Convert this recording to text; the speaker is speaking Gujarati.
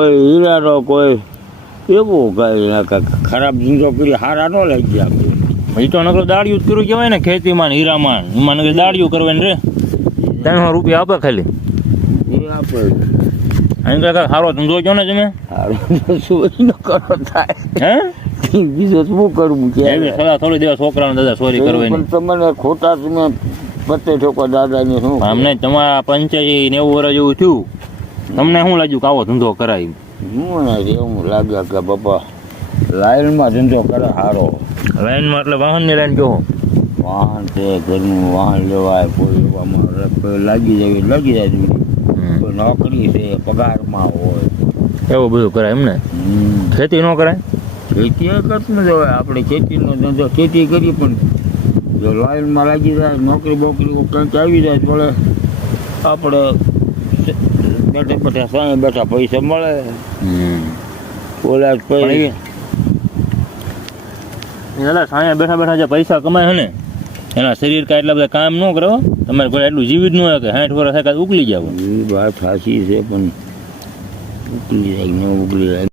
કોઈ હીરાનો કોઈ એવું કઈ ખરાબ ધંધો કરી હારા ન લઈ ગયા આપણે. એ તો નકર દાડિયું જ કર્યું કહેવાય ને, ખેતીમાં ને હીરામાં એમાં નકર દાડિયું કરવાની રે. 300 રૂપિયા આપે ખાલી એ આપણે અહીં કાંઈ સારો ધંધો છો ને તમે? હારું ચોરી ન કરો થાય હે બીજો શું કરવું છે? એવી સલાહ થોડી દેવા છોકરાને દાદા ચોરી કરવાની. પણ તમને ખોટા તમે પત્તે ઠોકો દાદાને શું અમને તમારા 85-90 વર્ષ જેવું થયું, તમને શું લાગ્યું કે આવો ધંધો કરાય? હું એવું લાગે કે બાપા લાઈનમાં ધંધો કરે સારો. લાઈનમાં એટલે વાહનની લાઈન કહો? વાહન છે, ઘરનું વાહન લેવાય, કોઈ એવામાં લાગી જાય કોઈ નોકરી છે, પગારમાં હોય, એવું બધું કરાય એમને? ખેતી ન કરાય? ખેતી કરતું જ હોય આપણે. ખેતીનો ધંધો ખેતી કરીએ, પણ જો લાઈનમાં લાગી જાય, નોકરી બોકરી કંઈક આવી જાય તો આપણે બેઠા બેઠા સાંજે બેઠા પૈસા મળે. ઓલા પછી દાદા સાંજે બેઠા બેઠા જે પૈસા કમાય છે ને, એના શરીર કાંઈ એટલા બધા કામ ન કરો. તમારે કોઈ એટલું જીવી જ ન હોય કે 60 વર્ષ થાય ઉકલી જાવ. એ વાત સાચી છે, પણ ઉકલી જાય ન ઉકલી જાય.